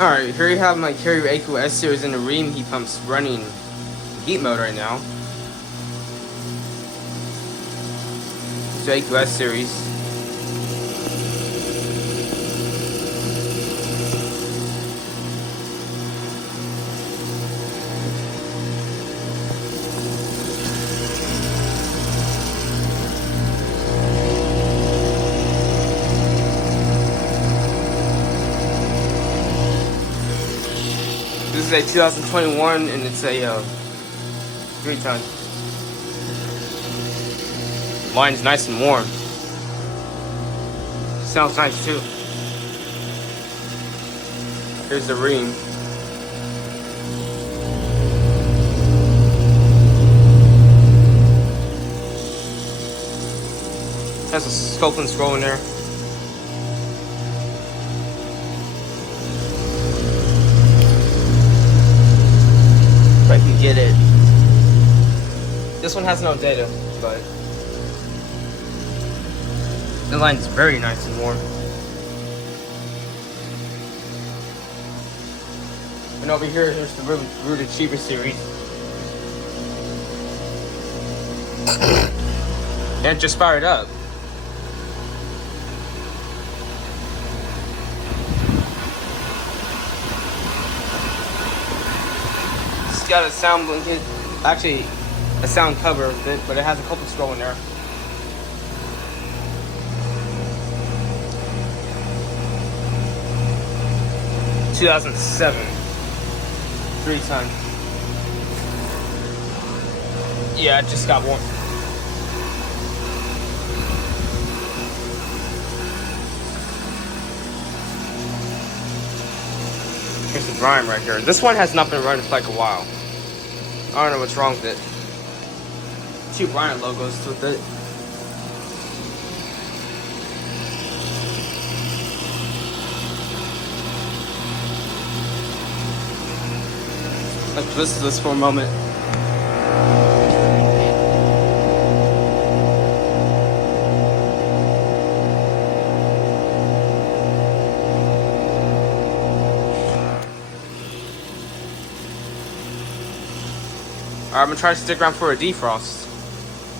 Alright, here you have my carrier AQS series in the Rheem heat pumps running heat mode right now. It's the AQS series. This is a 2021 and it's a 3-ton. Line's nice and warm. Sounds nice too. Here's the Rheem. Has a scope and scroll in there. If I can get it. This one has no data, but the line's very nice and warm. And over here, here's the Root Achiever series. And it just fired up. It's got a sound blanket, actually a sound cover of it, but it has a couple scroll in there. (2007) 3-ton. Yeah, it just got warm. Here's the Rheem right here. This one has not been running for like a while. I don't know what's wrong with it. 2 Rheem logos with it. Let's listen to this for a moment. Alright, I'm gonna try to stick around for a defrost.